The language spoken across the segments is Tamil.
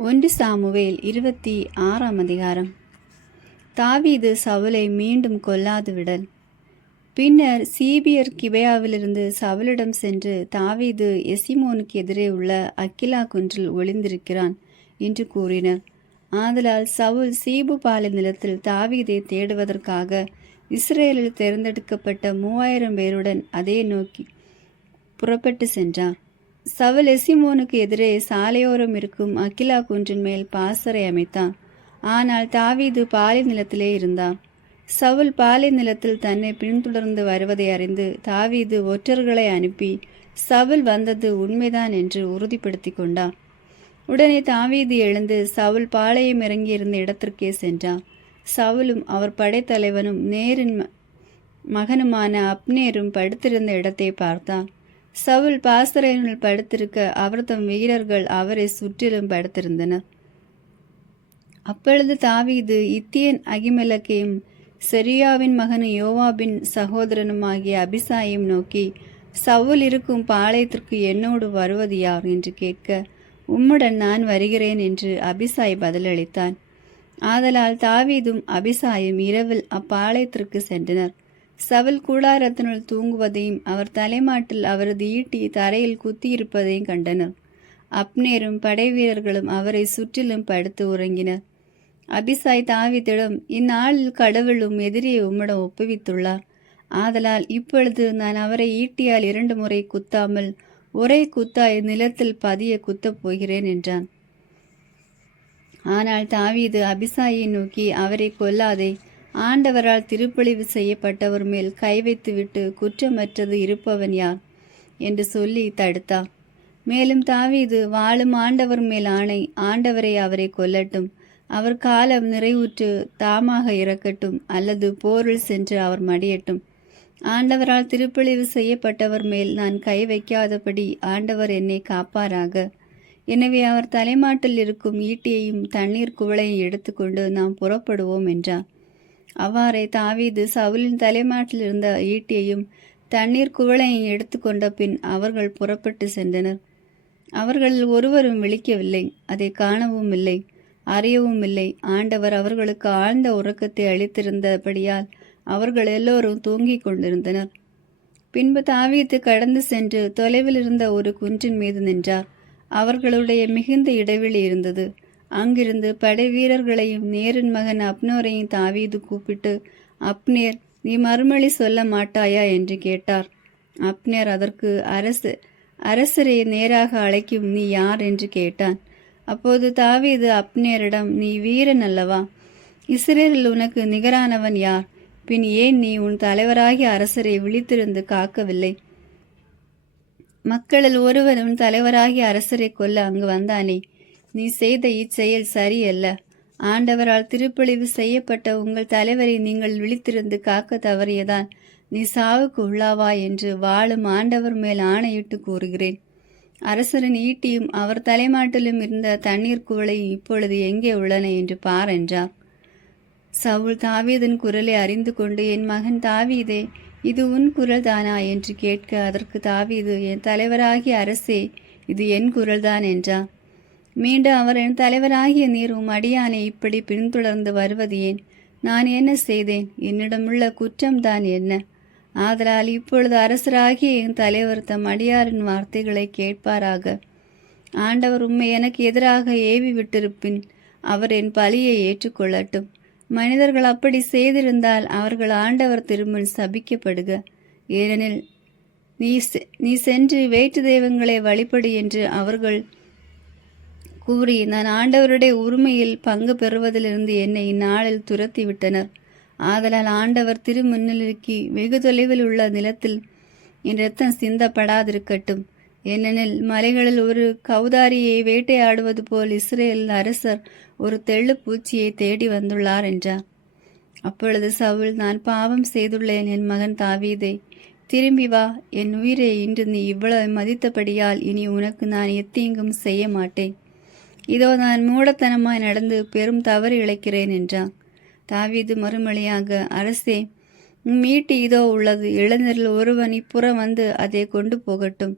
1 சாமுவேல் 26ஆம் அதிகாரம். தாவீது சவுலை மீண்டும் கொல்லாது விடல். பின்னர் சீபியர் கிபையாவிலிருந்து சவுலிடம் சென்று, தாவீது எசிமோனுக்கு எதிரே உள்ள அக்கிலா குன்றில் ஒளிந்திருக்கிறான் என்று கூறினர். ஆதலால் சவுல் சீபு பாலை நிலத்தில் தாவீதை தேடுவதற்காக இஸ்ரேலில் தேர்ந்தெடுக்கப்பட்ட 3000 பேருடன் அதை நோக்கி புறப்பட்டு சென்றார். சவுல் எசிமோனுக்கு எதிரே சாலையோரம் இருக்கும் அக்கிலா குன்றின் மேல் பாசறை அமைத்தான். ஆனால் தாவீது பாலை நிலத்திலே இருந்தான். சவுல் பாலை நிலத்தில் தன்னை பின்தொடர்ந்து வருவதை அறிந்து தாவீது ஒற்றர்களை அனுப்பி சவுல் வந்தது உண்மைதான் என்று உறுதிப்படுத்தி கொண்டான். உடனே தாவீது எழுந்து சவுல் பாளையம் இறங்கியிருந்த இடத்திற்கே சென்றான். சவுலும் அவர் படைத்தலைவனும் நேரின் மகனுமான அப்னேரும் படுத்திருந்த இடத்தை பார்த்தான். சவுல் பாசறையினுள் படுத்திருக்க அவர் தம் வீரர்கள் அவரை சுற்றிலும் படுத்திருந்தனர். அப்பொழுது தாவீது இத்தியன் அகிமெலக்கையும் செரியாவின் மகனும் யோவாபின் சகோதரனும் ஆகிய அபிசாயையும் நோக்கி, சவுல் இருக்கும் பாளையத்திற்கு என்னோடு வருவது யார் என்று கேட்க, உம்முடன் நான் வருகிறேன் என்று அபிசாய் பதிலளித்தான். ஆதலால் தாவீதும் அபிசாயும் இரவில் அப்பாளையத்திற்கு சென்றனர். சவுல் கூடாரத்தினுள் தூங்குவதையும் அவர் தலைமாட்டில் அவரது ஈட்டி தரையில் குத்தியிருப்பதையும் கண்டனர். அப்னேரும் படை வீரர்களும் அவரை சுற்றிலும் படுத்து உறங்கினர். அபிசாய் தாவீதிடம், இந்நாளில் கடவுளும் எதிரியை உம்மிடம் ஒப்புவித்துள்ளார். ஆதலால் இப்பொழுது நான் அவரை ஈட்டியால் 2 முறை குத்தாமல் ஒரே குத்தாய் நிலத்தில் பதிய குத்தப் போகிறேன் என்றான். ஆனால் தாவீது அபிசாயை நோக்கி, அவரை கொல்லாதே, ஆண்டவரால் திருப்பழிவு செய்யப்பட்டவர் மேல் கை வைத்துவிட்டு குற்றமற்றது இருப்பவன் யார் என்று சொல்லி தடுத்தான். மேலும் தாவீது, வாழும் ஆண்டவர் மேல் ஆணை, ஆண்டவரை அவரை கொல்லட்டும், அவர் காலம் நிறைவுற்று தாமாக இறக்கட்டும், அல்லது போரில் சென்று அவர் மடியட்டும். ஆண்டவரால் திருப்பழிவு செய்யப்பட்டவர் மேல் நான் கை வைக்காதபடி ஆண்டவர் என்னை காப்பாராக. எனவே அவர் தலைமாட்டில் இருக்கும் ஈட்டியையும் தண்ணீர் குவளையும் எடுத்துக்கொண்டு நாம் புறப்படுவோம் என்றார். அவ்வாறே தாவீது சவுலின் தலைமாட்டில் இருந்த ஈட்டியையும் தண்ணீர் குவளையும் எடுத்துக்கொண்ட பின் அவர்கள் புறப்பட்டு சென்றனர். அவர்களில் ஒருவரும் விழிக்கவில்லை, அதை காணவும் இல்லை, அறியவும் இல்லை. ஆண்டவர் அவர்களுக்கு ஆழ்ந்த உறக்கத்தை அளித்திருந்தபடியால் அவர்கள் எல்லோரும் தூங்கிக் கொண்டிருந்தனர். பின்பு தாவீது கடந்து சென்று தொலைவில் இருந்த ஒரு குன்றின் மீது நின்றார். அவர்களுடைய மிகுந்த இடைவெளி இருந்தது. அங்கிருந்து படை வீரர்களையும் நேரின் மகன் அப்னேரையும் தாவீது கூப்பிட்டு, அப்னேர், நீ மறுமொழி சொல்ல மாட்டாயா என்று கேட்டார். அப்னேர் அதற்கு, அரசரை நேராக அழைக்கும் நீ யார் என்று கேட்டான். அப்போது தாவீது அப்னேரிடம், நீ வீரன் அல்லவா? இஸ்ரேலில் உனக்கு நிகரானவன் யார்? பின் ஏன் நீ உன் தலைவராகிய அரசரை விழித்திருந்து காக்கவில்லை? மக்களில் ஒருவன் உன் தலைவராகிய அரசரை கொல்ல அங்கு வந்தானே. நீ செய்த இச்செயல் சரியல்ல. ஆண்டவரால் திருப்பழிவு செய்யப்பட்ட உங்கள் தலைவரை நீங்கள் விழித்திருந்து காக்க தவறியதான் நீ சாவுக்கு உள்ளாவாய் என்று வாழும் ஆண்டவர் மேல் ஆணையிட்டு கூறுகிறேன். அரசரின் ஈட்டியும் அவர் தலைமாட்டிலும் இருந்த தண்ணீர் குவளையும் இப்பொழுது எங்கே உள்ளன என்று பார் என்றார். சவுல் தாவீதின் குரலை அறிந்து கொண்டு, என் மகன் தாவீதே, இது உன் குரல் தானா என்று கேட்க, அதற்கு தாவீது, என் தலைவராகிய அரசே, இது என் குரல்தான் என்றார். மீண்டும் அவர், என் தலைவராகிய நீர் உம் அடியானை இப்படி பின்தொடர்ந்து வருவது ஏன்? நான் என்ன செய்தேன்? என்னிடமுள்ள குற்றம்தான் என்ன? ஆதலால் இப்பொழுது அரசராகிய என் தலைவர் தம் அடியாரின் வார்த்தைகளை கேட்பாராக. ஆண்டவர் உம்மை எனக்கு எதிராக ஏவி விட்டிருப்பின் அவர் என் பலியை ஏற்றுக்கொள்ளட்டும். மனிதர்கள் அப்படி செய்திருந்தால் அவர்கள் ஆண்டவர் திருமுன் சபிக்கப்படுக. ஏனெனில் நீ சென்று வேற்று தெய்வங்களை வழிபடு என்று அவர்கள் கூறி நான் ஆண்டவருடைய உரிமையில் பங்கு பெறுவதிலிருந்து என்னை இந்நாளில் துரத்தி விட்டனர். ஆதலால் ஆண்டவர் திருமுன்னிலுக்கு வெகு தொலைவில் உள்ள நிலத்தில் என் இரத்தம் சிந்தப்படாதிருக்கட்டும். ஏனெனில் மலைகளில் ஒரு கௌதாரியை வேட்டையாடுவது போல் இஸ்ரேல் அரசர் ஒரு தெள்ளு பூச்சியை தேடி வந்துள்ளார் என்றார். அப்பொழுது சவுல், நான் பாவம் செய்துள்ளேன், என் மகன் தாவீதை, திரும்பி வா. என் உயிரை இன்று நீ இவ்வளவு மதித்தபடியால் இனி உனக்கு நான் எத்தீங்கும் செய்ய மாட்டேன். இதோ நான் மூடத்தனமாய் நடந்து பெரும் தவறு இழைக்கிறேன் என்றான். தாவீது மறுமொழியாக, அரசே, மீட்டு இதோ உள்ளது. இளைஞரில் ஒருவன் இப்புறம் வந்து அதை கொண்டு போகட்டும்.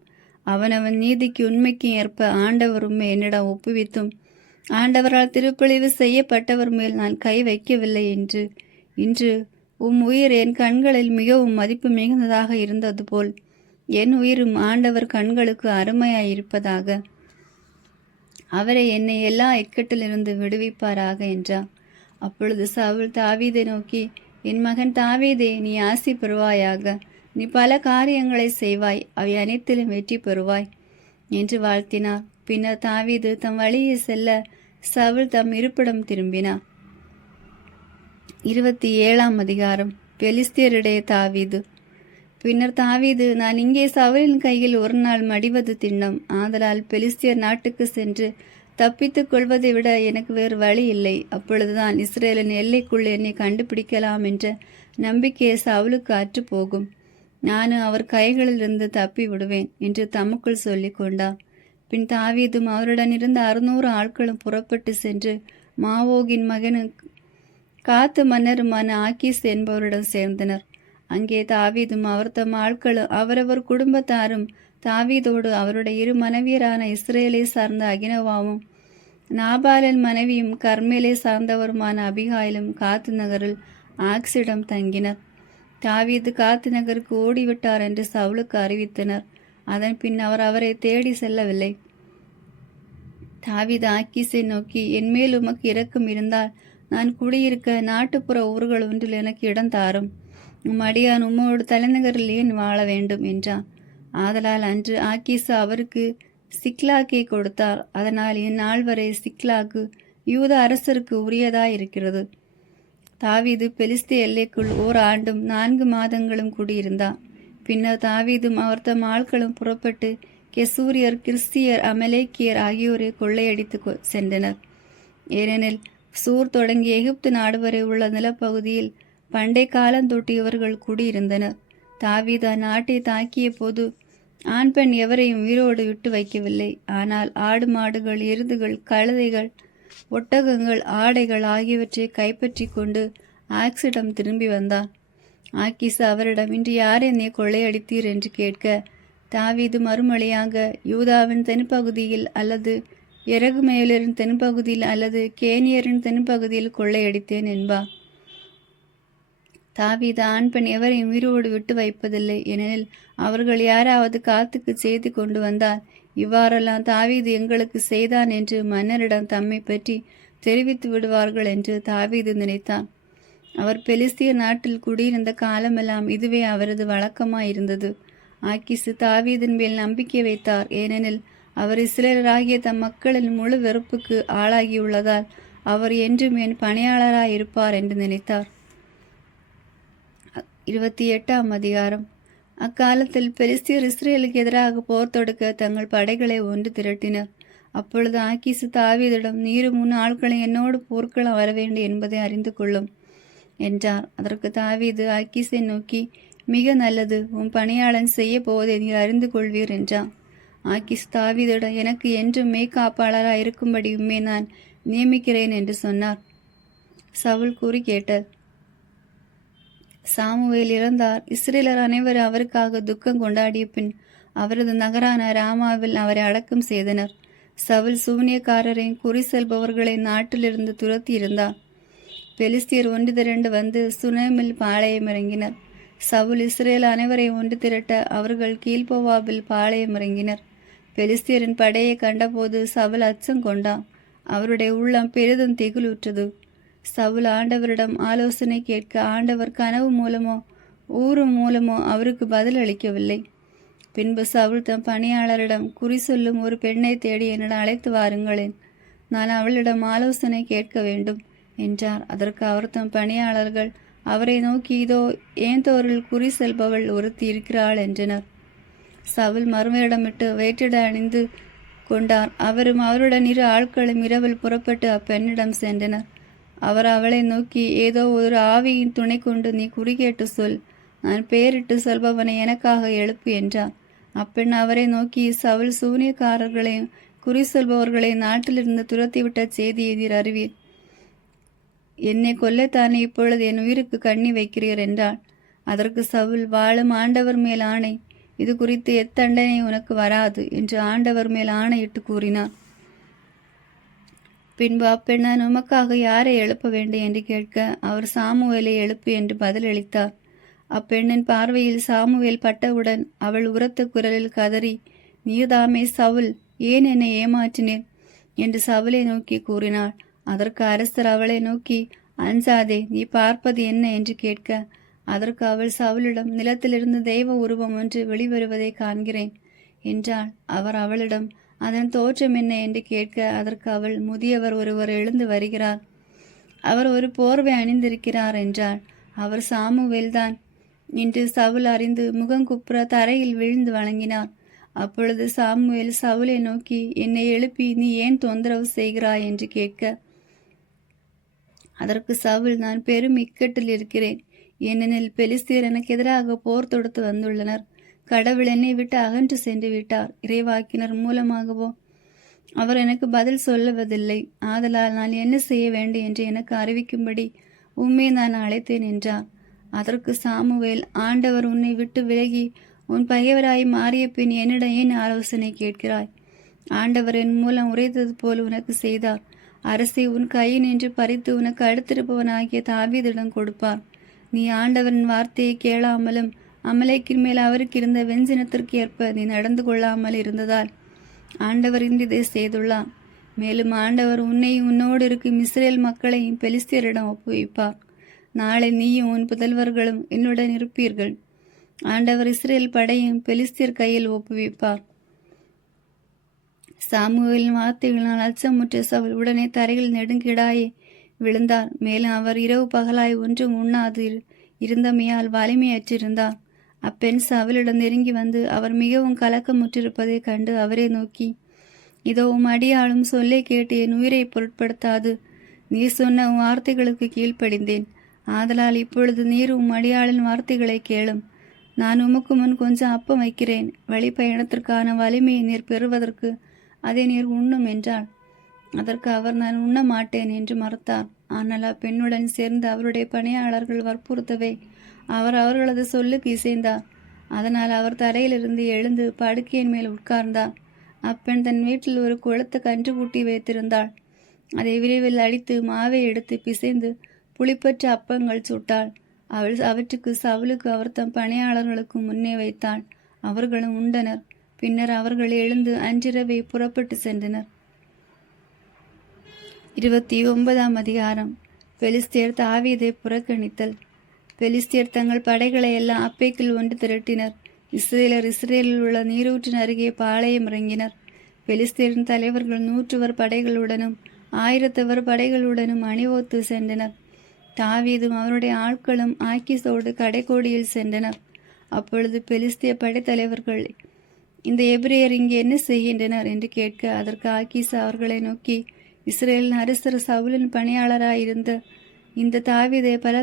அவனவன் நீதிக்கு உண்மைக்கு ஏற்ப ஆண்டவர் உம்மை என்னிடம் ஒப்புவித்தும் ஆண்டவரால் திருப்பொழிவு செய்யப்பட்டவர் மேல் நான் கை வைக்கவில்லை என்று இன்று உயிர் என் கண்களில் மிகவும் மதிப்பு மிகுந்ததாக இருந்தது போல் என் உயிரும் ஆண்டவர் கண்களுக்கு அருமையாயிருப்பதாக. அவரை என்னை எல்லா இக்கட்டிலிருந்து விடுவிப்பாராக என்றார். அப்பொழுது சவுல் தாவீதை நோக்கி, என் மகன் தாவீதே, நீ ஆசி பெறுவாயாக. நீ பல காரியங்களை செய்வாய், அவை அனைத்திலும் வெற்றி பெறுவாய் என்று வாழ்த்தினார். பின்னர் தாவீது தம் வழியே செல்ல சவுல் தம் இருப்பிடம் திரும்பினார். 27ஆம் அதிகாரம். பெலிஸ்தியரிடையே தாவீது. பின்னர் தாவீது, நான் இங்கே சவுலின் கையில் ஒரு நாள் மடிவது திண்ணம். ஆதலால் பெலிஸ்தியர் நாட்டுக்கு சென்று தப்பித்துக் கொள்வதை விட எனக்கு வேறு வழி இல்லை. அப்பொழுதுதான் இஸ்ரேலின் எல்லைக்குள் என்னை கண்டுபிடிக்கலாம் என்ற நம்பிக்கையை சவுலுக்கு அற்றுப்போகும். நானும் அவர் கைகளிலிருந்து தப்பி விடுவேன் என்று தமக்குள் சொல்லிக் கொண்டார். பின் தாவீதும் அவருடன் இருந்த 600 ஆட்களும் புறப்பட்டு சென்று மாவோகின் மகனுக்கு காத்து மன்னருமான ஆக்கீஸ் என்பவரிடம் சேர்ந்தனர். அங்கே தாவீதும் அவர் தம் ஆட்களும் அவரவர் குடும்பத்தாரும் தாவீதோடு அவருடைய 2 மனைவியரான இஸ்ரேலை சார்ந்த அகினோவாமும் நாபாலின் மனைவியும் கர்மேலை சார்ந்தவருமான அபிகாயிலும் காத்து நகரில் ஆக்சிடம் தங்கினர். தாவீது காத்து நகருக்கு ஓடிவிட்டார் என்று சவுலுக்கு அறிவித்தனர். அதன் பின் அவர் அவரை தேடி செல்லவில்லை. தாவீது ஆக்கீஸை நோக்கி, என்மேல் உமக்கு இரக்கம் இருந்தால் நான் குடியிருக்க நாட்டுப்புற ஊர்கள் ஒன்றில் எனக்கு இடம் தாரும். அடியான் உம்மோடு தலைநகரில் ஏன் வாழ வேண்டும் என்றான். ஆதலால் அன்று ஆக்கீசு அவருக்கு சிக்லாக்கை கொடுத்தார். அதனால் இந்நாள் வரை சிக்லாக்கு யூத அரசருக்கு உரியதாயிருக்கிறது. தாவீது பெலிஸ்திய எல்லைக்குள் 1 ஆண்டும் 4 மாதங்களும் குடியிருந்தார். பின்னர் தாவீதும் அவர் தம் ஆட்களும் புறப்பட்டு கெசூரியர், கிறிஸ்தியர், அமலேக்கியர் ஆகியோரை கொள்ளையடித்து சென்றனர். ஏனெனில் சூர் தொடங்கி எகிப்து நாடு வரை உள்ள நிலப்பகுதியில் பண்டை காலந்தொட்டு இவர்கள் குடியிருந்தனர். தாவீது அந்நாட்டை தாக்கிய போது ஆண் பெண் எவரையும் உயிரோடு விட்டு வைக்கவில்லை. ஆனால் ஆடு மாடுகள், எருதுகள், கழுதைகள், ஒட்டகங்கள், ஆடைகள் ஆகியவற்றை கைப்பற்றி கொண்டு ஆக்சிடம் திரும்பி வந்தார். ஆக்கீஸ் அவரிடம், இன்று யார் என்னை கொள்ளையடித்தீர் என்று கேட்க, தாவீது மறுமொழியாக, யூதாவின் தென்பகுதியில் அல்லது எரகுமேலின் தென்பகுதியில் அல்லது கேனியரின் தென்பகுதியில் கொள்ளையடித்தேன் என்பார். தாவீது ஆண் பெண் எவரையும் உயிரோடு விட்டு வைப்பதில்லை. ஏனெனில் அவர்கள் யாராவது காத்துக்கு செய்தி கொண்டு வந்தால், இவ்வாறெல்லாம் தாவீது எங்களுக்கு செய்தான் என்று மன்னரிடம் தம்மை பற்றி தெரிவித்து விடுவார்கள் என்று தாவீது நினைத்தான். அவர் பெலிஸ்திய நாட்டில் குடியிருந்த காலமெல்லாம் இதுவே அவரது வழக்கமாயிருந்தது. ஆக்கீசு தாவீதின் மேல் நம்பிக்கை வைத்தார். ஏனெனில் அவர் இஸ்ரேலராகிய தம் மக்களின் முழு வெறுப்புக்கு ஆளாகியுள்ளதால் அவர் என்றும் என் பணியாளராயிருப்பார் என்று நினைத்தார். 28ஆம் அதிகாரம். அக்காலத்தில் பெலிஸ்தியர் இஸ்ரேலுக்கு எதிராக போர் தொடுக்க தங்கள் படைகளை ஒன்று திரட்டினர். அப்பொழுது ஆக்கீசு தாவீதிடம், நீரும் 3 ஆட்களை என்னோடு போர்க்களம் வரவேண்டும் என்பதை அறிந்து கொள்ளும் என்றார். அதற்கு தாவீது ஆக்கீஸை நோக்கி, மிக நல்லது, உன் பணியாளன் செய்ய போவதை நீர் அறிந்து கொள்வீர் என்றான். ஆக்கீஸ் தாவீதிடம், எனக்கு என்றும் மெய்காப்பாளராக இருக்கும்படி உம்மை நான் நியமிக்கிறேன் என்று சொன்னார். சவுல் கூறி கேட்டார். சாமுவேல் இறந்தார். இஸ்ரேலர் அனைவரும் அவருக்காக துக்கம் கொண்டாடிய பின் அவரது நகரான ராமாவில் அவரை அடக்கம் செய்தனர். சவுல் சூனியக்காரரையும் குறி செல்பவர்களை நாட்டிலிருந்து துரத்தி இருந்தார். பெலிஸ்தியர் ஒன்று திரண்டு வந்து சுனேமில் பாளையம் இறங்கினர். சவுல் இஸ்ரேல் அனைவரை ஒன்று திரட்ட அவர்கள் கீழ்போவாவில் பாளையம் இறங்கினர். பெலிஸ்தியரின் படையை கண்டபோது சவுல் அச்சம் கொண்டான். அவருடைய உள்ளம் பெரிதும் திகிலுற்றது. சவுல் ஆண்டவரிடம் ஆலோசனை கேட்க ஆண்டவர் கனவு மூலமோ ஊரு மூலமோ அவருக்கு பதில் அளிக்கவில்லை. பின்பு சவுல் தம் பணியாளரிடம், குறி சொல்லும் ஒரு பெண்ணை தேடி என்னிடம் அழைத்து வாருங்களேன், நான் அவளிடம் ஆலோசனை கேட்க வேண்டும் என்றார். அதற்கு அவர் தம் பணியாளர்கள் அவரை நோக்கி, இதோ ஏந்தோரில் குறி செல்பவள் ஒருத்தி இருக்கிறாள் என்றனர். சவுல் மறுமையிடமிட்டு வேற்றிட அணிந்து கொண்டார். அவரும் அவருடன் 2 ஆட்களும் இரவில் புறப்பட்டு அப்பெண்ணிடம் சென்றனர். அவர் அவளை நோக்கி, ஏதோ ஒரு ஆவியின் துணை கொண்டு நீ குறிகேட்டு சொல், நான் பெயரிட்டு சொல்பவனை எனக்காக எழுப்பு என்றார். அப்பெண் அவரை நோக்கி, சவுல் சூனியக்காரர்களையும் குறி சொல்பவர்களை நாட்டிலிருந்து துரத்திவிட்ட செய்தியை நீர் அறிவீர். என்னை கொல்லைத்தானே இப்பொழுது என் உயிருக்கு கண்ணி வைக்கிறீர் என்றாள். அதற்கு சவுல், வாழும் ஆண்டவர் மேல் ஆணை, இது குறித்து எத்தண்டனை உனக்கு வராது என்று ஆண்டவர் மேல் ஆணையிட்டு கூறினார். பின்பு அப்பெண், நான் உமக்காக யாரை எழுப்ப வேண்டும் என்று கேட்க, அவர் சாமுவேலை எழுப்பு என்று பதிலளித்தார். அப்பெண்ணின் பார்வையில் சாமுவேல் பட்டவுடன் அவள் உரத்த குரலில் கதறி, நீர்தாமே சவுல், ஏன் என்னை ஏமாற்றினேன் என்று சவுலை நோக்கி கூறினாள். அதற்கு அரசர் அவளை நோக்கி, அஞ்சாதே, நீ பார்ப்பது என்ன என்று கேட்க, அதற்கு அவள் சவுலிடம், நிலத்திலிருந்து தெய்வ உருவம் ஒன்று வெளிவருவதை காண்கிறேன் என்றாள். அவர் அவளிடம், அதன் தோற்றம் என்ன என்று கேட்க, அதற்கு அவள், முதியவர் ஒருவர் எழுந்து வருகிறார், அவர் ஒரு போர்வை அணிந்திருக்கிறார் என்றாள். அவர் சாமுவேல்தான் என்று சவுல் அறிந்து முகங்குப்புற தரையில் விழுந்து வணங்கினார். அப்பொழுது சாமுவேல் சவுலை நோக்கி, என்னை எழுப்பி நீ ஏன் தொந்தரவு செய்கிறாய் என்று கேட்க, அதற்கு சவுல், நான் பெரும் இக்கட்டில் இருக்கிறேன், ஏனெனில் பெலிஸ்தியர் எனக்கு எதிராக போர் தொடுத்து வந்துள்ளனர். கடவுள் என்னை விட்டு அகன்று சென்று விட்டார். இறைவாக்கினர் மூலமாகவோ அவர் எனக்கு பதில் சொல்லுவதில்லை. ஆதலால் நான் என்ன செய்ய வேண்டும் என்று எனக்கு அறிவிக்கும்படி உம்மை நான் அழைத்தேன் என்றார். அதற்கு சாமுவேல், ஆண்டவர் உன்னை விட்டு விலகி உன் பகைவராய் மாறிய பின் என்னிடம் ஏன் ஆலோசனை கேட்கிறாய்? ஆண்டவர் என் மூலம் உரைத்தது போல் உனக்கு செய்தார். அரசை உன் கையினின்று பறித்து உனக்கு அடுத்திருப்பவனாகிய தாவீதிடம் கொடுப்பார். நீ ஆண்டவரின் வார்த்தையை கேளாமலும் அமலேக்கின் மேல் அவருக்கு இருந்த வெஞ்சினத்திற்கு ஏற்ப நீ நடந்து கொள்ளாமல் இருந்ததால் ஆண்டவர் இதை செய்துள்ளார். மேலும் ஆண்டவர் உன்னையும் உன்னோடு இருக்கும் இஸ்ரேல் மக்களையும் பெலிஸ்தியரிடம் ஒப்புவிப்பார். நாளை நீயும் உன் புதல்வர்களும் என்னுடன் இருப்பீர்கள். ஆண்டவர் இஸ்ரேல் படையும் பெலிஸ்தியர் கையில் ஒப்புவிப்பார். சாமுவேலின் வார்த்தைகளினால் அச்சமுற்ற சவுல் உடனே தரையில் நெடுங்கிடாயே விழுந்தார். மேலும் அவர் இரவு பகலாய் ஒன்றும் உண்ணாது இருந்தமையால் வலிமையற்றிருந்தார். அப்பெண் சவுலிடம் நெருங்கி வந்து அவர் மிகவும் கலக்கமுற்றிருப்பதை கண்டு அவரை நோக்கி, இதோ உம் அடியாளும் சொல்லை கேட்டு என் உயிரை பொருட்படுத்தாது நீர் சொன்ன உம் வார்த்தைகளுக்கு கீழ்ப்படிந்தேன். ஆதலால் இப்பொழுது நீர் உம் அடியாளின் வார்த்தைகளை கேளும். நான் உமக்கு முன் கொஞ்சம் அப்பம் வைக்கிறேன். வழிப்பயணத்திற்கான வலிமையை நீர் பெறுவதற்கு அதை நீர் உண்ணும் என்றாள். அதற்கு அவர், நான் உண்ண மாட்டேன் என்று மறுத்தார். ஆனால் அப்பெண்ணுடன் சேர்ந்து அவருடைய பணியாளர்கள் வற்புறுத்தவே அவர் அவர்களது சொல்லுக்கு இசைந்தார். அதனால் அவர் தரையிலிருந்து எழுந்து படுக்கையின் மேல் உட்கார்ந்தார். அப்பெண் தன் வீட்டில் ஒரு கொழுத்த கன்றுக்குட்டி வைத்திருந்தாள். அதை விரைவில் அடித்து மாவை எடுத்து பிசைந்து புளிப்பற்ற அப்பங்கள் சுட்டாள். அவள் அவற்றுக்கு சவுலுக்கு அவர் தம் பணியாளர்களுக்கு முன்னே வைத்தாள். அவர்களும் உண்டனர். பின்னர் அவர்கள் எழுந்து அன்றிரவை புறப்பட்டு சென்றனர். 29ஆம் அதிகாரம். பெலிஸ்தியர் தாவீதை புறக்கணித்தல். பெலிஸ்தியர் தங்கள் படைகளை எல்லாம் அப்பேக்கில் ஒன்று திரட்டினர். இஸ்ரேலர் இஸ்ரேலில் உள்ள நீரூற்றின் அருகே பாளையம் இறங்கினர். பெலிஸ்தியரின் தலைவர்கள் 100 படைகளுடனும் 1000 படைகளுடனும் அணிவகுத்து சென்றனர். தாவீதும் அவருடைய ஆட்களும் ஆக்கீஸோடு கடைக்கோடியில் சென்றனர். அப்பொழுது பெலிஸ்திய படைத்தலைவர்கள், இந்த எபிரேயர் இங்கே என்ன செய்கின்றனர் என்று கேட்க, அதற்கு ஆக்கீஸ் அவர்களை நோக்கி, இஸ்ரேலின் அரசர் சவுலின் பணியாளராயிருந்த இந்த தாவீதை பல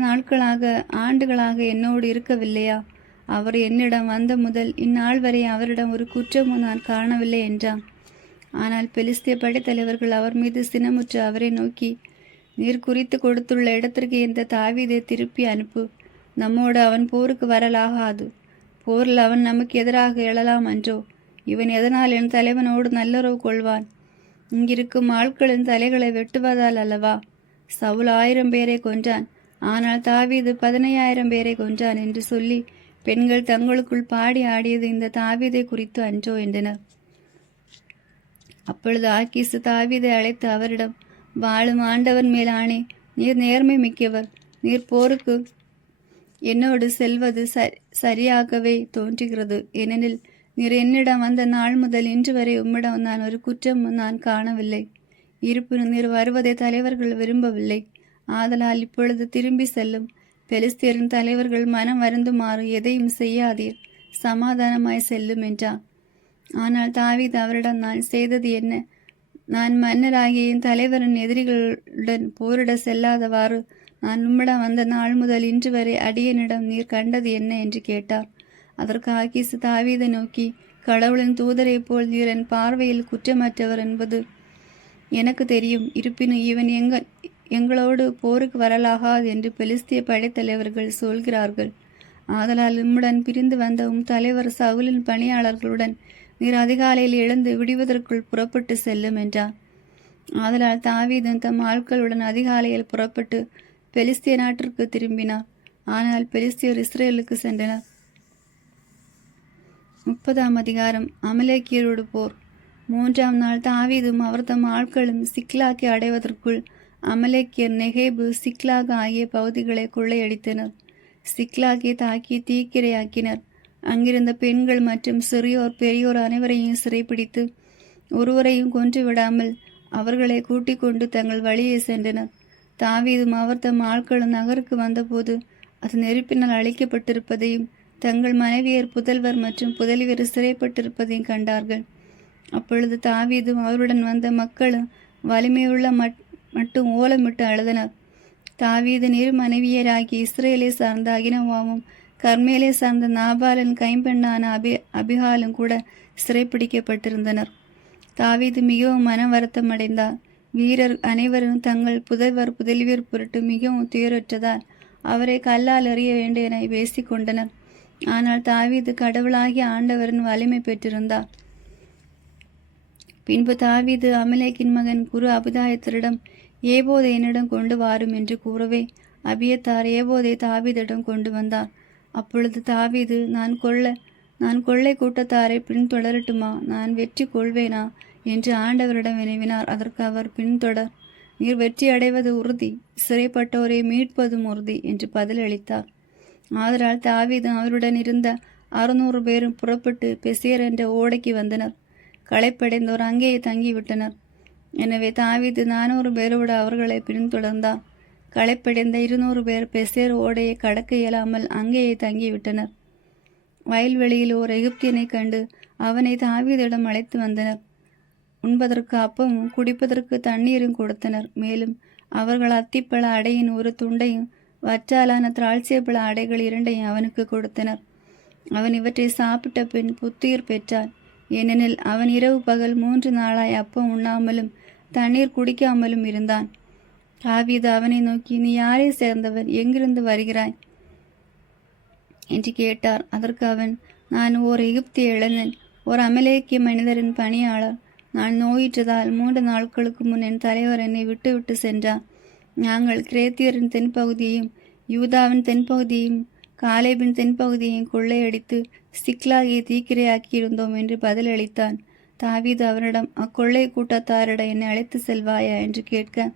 நாட்களாக ஆண்டுகளாக என்னோடு இருக்கவில்லையா? அவர் என்னிடம் வந்த முதல் இந்நாள் வரை அவரிடம் ஒரு குற்றமும் நான் காணவில்லை என்றான். ஆனால் பெலிஸ்திய படைத்தலைவர்கள் அவர் மீது சினமுற்று அவரை நோக்கி, நீர் குறித்து கொடுத்துள்ள இடத்திற்கு இந்த தாவீதை திருப்பி அனுப்பு. நம்மோடு அவன் போருக்கு வரலாகாது. போரில் அவன் நமக்கு எதிராக எழலாம் அன்றோ? இவன் எதனால் என் தலைவனோடு நல்லுறவு கொள்வான்? இங்கிருக்கும் ஆட்களின் தலைகளை வெட்டுவதால் அல்லவா? சவுல் 1000 பேரை கொன்றான், ஆனால் தாவீது 15,000 பேரை கொன்றான் என்று சொல்லி பெண்கள் தங்களுக்குள் பாடி ஆடியது இந்த தாவீதை குறித்து அன்றோ என்றனர். அப்பொழுது ஆக்கீசு தாவீதை அழைத்து அவரிடம், வாழும் ஆண்டவன் மேல் ஆணை, நீர் நேர்மை மிக்கவர். நீர் போருக்கு என்னோடு செல்வது சரியாகவே தோன்றுகிறது. ஏனெனில் நீர் என்னிடம் வந்த நாள் முதல் இன்று வரை உம்மிடம் நான் ஒரு குற்றமும் நான் காணவில்லை. இருப்பினும் நீர் வருவதை தலைவர்கள் விரும்பவில்லை. ஆதலால் இப்பொழுது திரும்பி செல்லும். பெலிஸ்தியரின் தலைவர்கள் மனம் வருந்துமாறு எதையும் செய்யாதீர், சமாதானமாய் செல்லும் என்றார். ஆனால் தாவீது அவரிடம், நான் செய்தது என்ன? நான் மன்னராகிய என் தலைவரின் எதிரிகளுடன் போரிட செல்லாதவாறு நான் உம்மிடம் வந்த நாள் முதல் இன்று வரை அடியனிடம் நீர் கண்டது என்ன என்று கேட்டார். அதற்கு ஆக்கீசு தாவீதை நோக்கி, கடவுளின் தூதரை போல் நீர் என் பார்வையில் குற்றமற்றவர் என்பது எனக்கு தெரியும். இருப்பினும் இவன் எங்களோடு போருக்கு வரலாகாது என்று பெலிஸ்திய படைத்தலைவர்கள் சொல்கிறார்கள். ஆதலால் உம்முடன் பிரிந்து வந்த தலைவர் சவுலின் பணியாளர்களுடன் நீர் அதிகாலையில் எழுந்து விடுவதற்குள் புறப்பட்டு செல்லும் என்றார். ஆதலால் தாவீதும் தம் ஆட்களுடன் அதிகாலையில் புறப்பட்டு பெலிஸ்திய நாட்டிற்கு திரும்பினார். ஆனால் பெலிஸ்தியர் இஸ்ரேலுக்கு சென்றனர். 30ஆம் அதிகாரம். அமலேக்கியரோடு போர். 3ஆம் நாள் தாவீதும் அவர் தம் ஆட்களும் சிக்லாக்கை அடைவதற்குள் அமலேக்கியர் நெகேபு, சிக்லாக் ஆகிய பகுதிகளை கொள்ளையடித்தனர். சிக்லாக்கை தாக்கி தீக்கிரையாக்கினர். அங்கிருந்த பெண்கள் மற்றும் சிறியோர் பெரியோர் அனைவரையும் சிறைப்பிடித்து ஒருவரையும் கொன்று விடாமல் அவர்களை கூட்டிக் கொண்டு தங்கள் வழியே சென்றனர். தாவீதும் அவர் தம் ஆட்களும் நகருக்கு வந்தபோது அது நெருப்பினால் அழிக்கப்பட்டிருப்பதையும் தங்கள் மனைவியர், புதல்வர் மற்றும் புதல்வியர் சிறைப்பட்டிருப்பதையும் கண்டார்கள். அப்பொழுது தாவீதும் அவருடன் வந்த மக்களும் வலிமையுள்ள மட்டும் ஓலமிட்டு அழுதனர். தாவீதின் இரு மனைவியராகி இஸ்ரேலை சார்ந்த அகினோவாமும் கர்மேலை சார்ந்த நாபாலின் கைம்பெண்ணான அபிகாலும் கூட சிறைப்பிடிக்கப்பட்டிருந்தனர். தாவீது மிகவும் மன வருத்தம் அடைந்தார். வீரர் அனைவரும் தங்கள் புதல்வர் புதல்வியர் பொருட்டு மிகவும் துயரற்றதால் அவரை கல்லால் எறிய வேண்டியன பேசிக் கொண்டனர். ஆனால் தாவீது கடவுளாகிய ஆண்டவரின் வலிமை பெற்றிருந்தார். பின்பு தாவீது அமலேக்கின் மகன் குரு அபிதாயத்தரிடம் ஏபோதை என்னிடம் கொண்டு வாரும் என்று கூறவே அபியத்தார் ஏபோதை தாவீதிடம் கொண்டு வந்தார். அப்பொழுது தாவீது, நான் கொள்ளை கூட்டத்தாரை பின்தொடரட்டுமா, நான் வெற்றி கொள்வேனா என்று ஆண்டவரிடம் வினவினார். அதற்கு அவர், பின்தொடர், நீர் வெற்றி அடைவது உறுதி, சிறைப்பட்டோரை மீட்பதும் உறுதி என்று பதிலளித்தார். ஆதலால் தாவீது அவருடன் இருந்த 600 பேரும் புறப்பட்டு பெசேர் என்ற ஓடைக்கு வந்தனர். களைப்படைந்தோர் அங்கேயே தங்கிவிட்டனர். எனவே தாவீது 400 பேரோடு அவர்களை பின்தொடர்ந்தார். களைப்படைந்த 200 பேர் பெசேர் ஓடையை கடக்க இயலாமல் அங்கேயே தங்கிவிட்டனர். வயல்வெளியில் ஓர் எகிப்தியனை கண்டு அவனை தாவீதிடம் அழைத்து வந்தனர். உண்பதற்கு அப்பமும் குடிப்பதற்கு தண்ணீரும் கொடுத்தனர். மேலும் அவர்கள் அத்திப்பழ அடையின் ஒரு துண்டையும் வற்றாலான திராட்சைப்பழ அடைகள் 2ஐயும் அவனுக்கு கொடுத்தனர். அவன் இவற்றை சாப்பிட்ட பின் புத்துயிர் பெற்றான். ஏனெனில் அவன் இரவு பகல் 3 நாளாய் அப்பம் உண்ணாமலும் தண்ணீர் குடிக்காமலும் இருந்தான். தாவீது அவனை நோக்கி, நீ யாரை சேர்ந்தவன், எங்கிருந்து வருகிறாய் என்று கேட்டார். அதற்கு அவன், நான் ஓர் எகிப்திய இளைஞன், ஒரு அமலேக்கிய மனிதரின் பணியாளர். நான் நோயிற்றதால் 3 நாட்களுக்கு முன் என் தலைவர் என்னை விட்டு சென்றார். நாங்கள் கிரேத்தியரின் தென்பகுதியையும் யூதாவின் தென்பகுதியையும் காலேபின் தென்பகுதியையும் கொள்ளையடித்து சிக்லாகை தீக்கிரையாக்கியிருந்தோம் என்று பதிலளித்தான். தாவீது அவனிடம், அக்கொள்ளை கூட்டத்தாரிடம் என்னை அழைத்து செல்வாயா என்று கேட்க,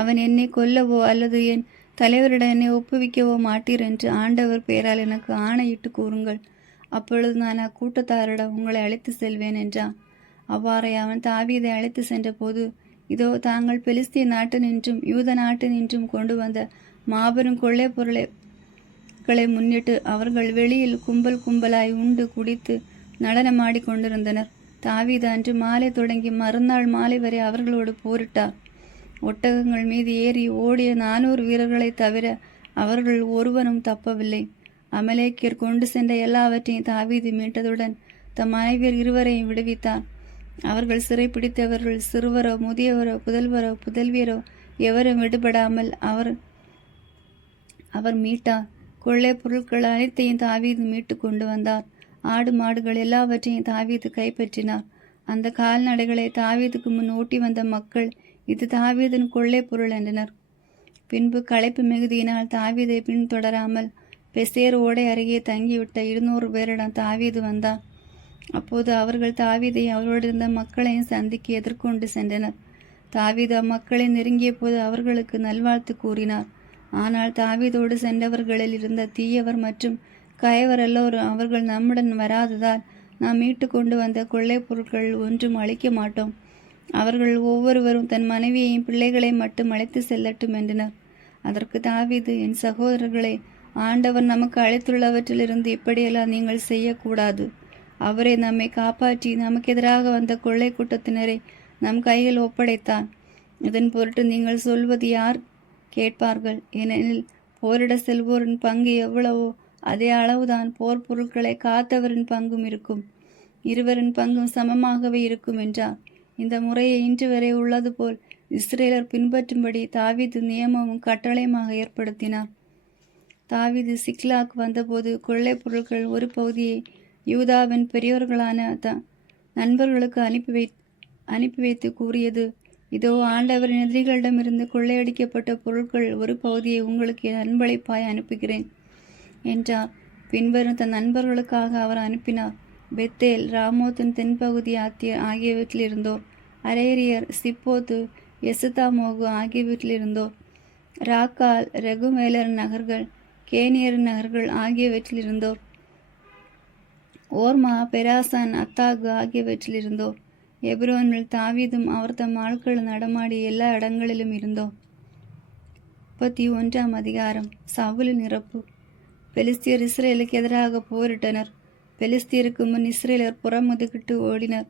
அவன் என்னை கொல்லவோ அல்லது என் தலைவரிடம் என்னை ஒப்புவிக்கவோ மாட்டீர் என்று ஆண்டவர் பெயரால் எனக்கு ஆணையிட்டு கூறுங்கள், அப்பொழுது நான் அக்கூட்டத்தாரிடம் உங்களை அழைத்து செல்வேன் என்றான். அவ்வாறே அவன் தாவீதை அழைத்து சென்ற போது, இதோ தாங்கள் பெலிஸ்திய நாட்டு நின்றும் யூத நாட்டு நின்றும் கொண்டு வந்த மாபெரும் கொள்ளை பொருளைகளை முன்னிட்டு அவர்கள் வெளியில் கும்பல் கும்பலாய் உண்டு குடித்து நடனமாடி கொண்டிருந்தனர். தாவீது அன்று மாலை தொடங்கி மறுநாள் மாலை வரை அவர்களோடு போரிட்டார். ஒட்டகங்கள் மீது ஏறி ஓடிய 400 வீரர்களை தவிர அவர்கள் ஒருவனும் தப்பவில்லை. அமலேக்கியர் கொண்டு சென்ற எல்லாவற்றையும் தாவீது மீட்டதுடன் தம் மனைவியர் 2வரையும் விடுவித்தார். அவர்கள் சிறைப்பிடித்தவர்கள் சிறுவரோ முதியவரோ புதல்வரோ புதல்வியரோ எவரும் விடுபடாமல் அவர் மீட்டார். கொள்ளை பொருட்கள் அனைத்தையும் தாவீது மீட்டு கொண்டு வந்தார். ஆடு மாடுகள் எல்லாவற்றையும் தாவீது கைப்பற்றினார். அந்த கால்நடைகளை தாவீதுக்கு முன் ஓட்டி வந்த மக்கள், இது தாவீதின் கொள்ளை பொருள் என்றனர். பின்பு களைப்பு மிகுதியினால் தாவீதை பின்தொடராமல் பெசேர் ஓடை அருகே தங்கிவிட்ட 200 பேரிடம் தாவீது வந்தார். அப்போது அவர்கள் தாவீதை அவரோடு இருந்த மக்களையும் சந்திக்கு எதிர்கொண்டு சென்றனர். தாவீது அம்மக்களை நெருங்கிய போது அவர்களுக்கு நல்வாழ்த்து கூறினார். ஆனால் தாவீதோடு சென்றவர்களில் இருந்த தீயவர் மற்றும் கயவர் எல்லோரும், அவர்கள் நம்முடன் வராததால் நாம் மீட்டு கொண்டு வந்த கொள்ளை பொருட்கள் ஒன்றும் அளிக்க மாட்டோம். அவர்கள் ஒவ்வொருவரும் தன் மனைவியையும் பிள்ளைகளை மட்டும் அழைத்து செல்லட்டும் என்றனர். அதற்கு தாவீது, என் சகோதரர்களே, ஆண்டவர் நமக்கு அழைத்துள்ளவற்றிலிருந்து இப்படியெல்லாம் நீங்கள் செய்யக்கூடாது. அவரே நம்மை காப்பாற்றி நமக்கு எதிராக வந்த கொள்ளை கூட்டத்தினரை நம் கையில் ஒப்படைத்தார். இதன் பொருட்டு நீங்கள் சொல்வது யார் கேட்பார்கள்? ஏனெனில் போரிட செல்வோரின் பங்கு எவ்வளவோ அதே அளவுதான் போர் பொருட்களை காத்தவரின் பங்கும் இருக்கும். இருவரின் பங்கும் சமமாகவே இருக்கும் என்றார். இந்த முறையை இன்று வரை உள்ளது போல் இஸ்ரேலர் பின்பற்றும்படி தாவீது நியமமும் கட்டளையுமாக ஏற்படுத்தினார். தாவீது சிக்லாக் வந்தபோது கொள்ளை பொருட்கள் ஒரு பகுதியை யூதாவின் பெரியோர்களான நண்பர்களுக்கு அனுப்பி வைத்து கூறியது, இதோ ஆண்டவரின் எதிரிகளிடமிருந்து கொள்ளையடிக்கப்பட்ட பொருட்கள் ஒரு பகுதியை உங்களுக்கு என் அன்பளிப்பாய் அனுப்புகிறேன் என்றார். பின்வரும் தன் நண்பர்களுக்காக அவர் அனுப்பினார். பெத்தேல், ராமோத்தின் தென்பகுதி ஆகியவற்றிலிருந்தோர், அரேரியர், சிப்போத்து, எசுதாமோகு ஆகியவற்றிலிருந்தோர், ராக்கால், ரெகுமேலர் நகர்கள், கேனியர் நகர்கள் ஆகியவற்றிலிருந்தோர், ஓர்மா, பெராசான், அத்தாகு ஆகியவற்றிலிருந்தோர், எப்ரோனில் தாவீதும் அவர் தம் ஆட்கள் நடமாடிய எல்லா இடங்களிலும் இருந்தோர். 31ஆம் அதிகாரம். சவுலின் இறப்பு. பெலிஸ்தியர் இஸ்ரேலுக்கு எதிராக போரிட்டனர். பெலிஸ்தியருக்கு முன் இஸ்ரேலர் புறமுதுகிட்டு ஓடினர்.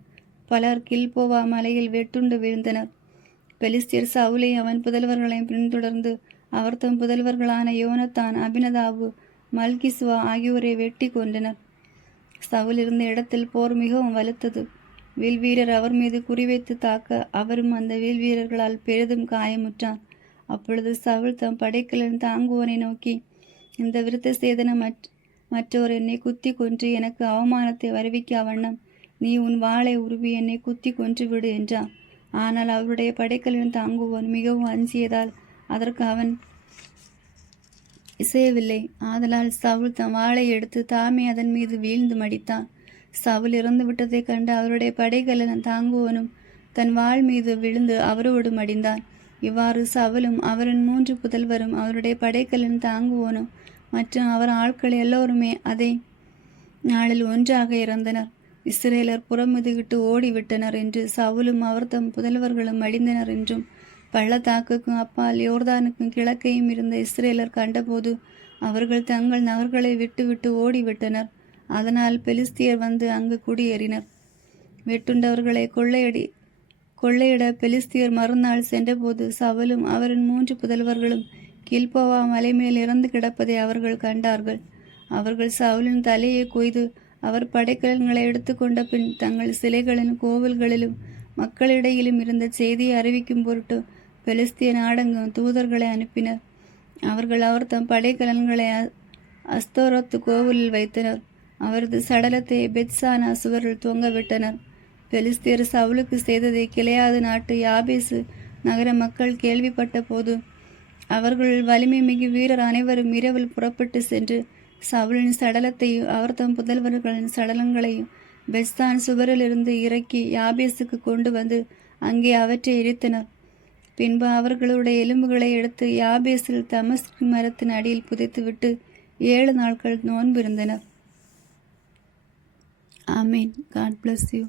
பலர் கில்போவா மலையில் வெட்டுண்டு வீழ்ந்தனர். பெலிஸ்தியர் சவுலை அவன் புதல்வர்களையும் பின்தொடர்ந்து அவர் தம் புதல்வர்களான யோனத்தான், அபினதாபு, மல்கிசுவா ஆகியோரை வெட்டி கொண்டனர். சவுல் இருந்த இடத்தில் போர் மிகவும் வலுத்தது. வீல்வீரர் அவர் மீது குறிவைத்து தாக்க அவரும் அந்த வீல்வீரர்களால் பெரிதும் காயமுற்றார். அப்பொழுது சவுல் தம் படைக்கலன் தாங்குவோனை நோக்கி, இந்த விருத்த சேதன மற்றோர் என்னை குத்தி கொன்று எனக்கு அவமானத்தை வருவிக்க வண்ணம் நீ உன் வாளை உருவி என்னை குத்தி கொன்று விடு என்றான். ஆனால் அவருடைய படைக்கலன் தாங்குவோன் மிகவும் அஞ்சியதால் அதற்கு அவன் இசையவில்லை. ஆதலால் சவுல் தம் வாளை எடுத்து தாமே அதன் மீது வீழ்ந்து மடித்தான். சவுல் இறந்து விட்டதை கண்டு அவருடைய படைக்கலன் தாங்குவோனும் தன் வாள் மீது விழுந்து அவரோடு மடிந்தான். இவ்வாறு சவுலும் அவரின் 3 புதல்வரும் அவருடைய படைக்கலன் தாங்குவோனும் மற்றும் அவர் ஆட்கள் எல்லோருமே அதே நாளில் ஒன்றாக இறந்தனர். இஸ்ரேலர் புறமுதுகிட்டு ஓடிவிட்டனர் என்று சவுலும் அவர் தம் புதல்வர்களும் மடிந்தனர் என்றும் பள்ளத்தாக்குக்கும் அப்பால் யோர்தானுக்கும் கிழக்கையும் இருந்த இஸ்ரேலர் கண்டபோது அவர்கள் தங்கள் நகர்களை விட்டு ஓடிவிட்டனர். அதனால் பெலிஸ்தியர் வந்து அங்கு குடியேறினர். வெட்டுண்டவர்களை கொள்ளையிட பெலிஸ்தியர் மறுநாள் சென்றபோது சவுலும் அவரின் 3 புதல்வர்களும் கில்போவா மலை மேல் இறந்து கிடப்பதை அவர்கள் கண்டார்கள். அவர்கள் சவுலின் தலையை கொய்து அவர் படைக்கலன்களை எடுத்துக்கொண்ட பின் தங்கள் சிலைகளின் கோவில்களிலும் மக்களிடையிலும் இருந்த செய்தியை அறிவிக்கும் பொருட்டு பெலிஸ்திய நாடெங்கும் தூதர்களை அனுப்பினர். அவர்கள் அவர் தம் படைக்கலன்களை அஸ்தோரத்து கோவிலில் வைத்தனர். அவரது சடலத்தை பெத்சானா சுவரில் தொங்கவிட்டனர். பெலிஸ்தியர் சவுலுக்கு செய்ததை கிளையாது நாட்டு யாபேசு நகர மக்கள் கேள்விப்பட்ட போது அவர்கள் வலிமை மிகு வீரர் அனைவரும் இரவில் புறப்பட்டு சென்று சவுலின் சடலத்தையும் அவர் தம் புதல்வர்களின் சடலங்களையும் பெத்சான் சுவரிலிருந்து இறக்கி யாபேசுக்கு கொண்டு வந்து அங்கே அவற்றை எரித்தனர். பின்பு அவர்களுடைய எலும்புகளை எடுத்து யாபேசில் தமஸ்கு மரத்தின் அடியில் புதைத்துவிட்டு 7 நாட்கள் நோன்பிருந்தனர். ஆமீன். God bless you.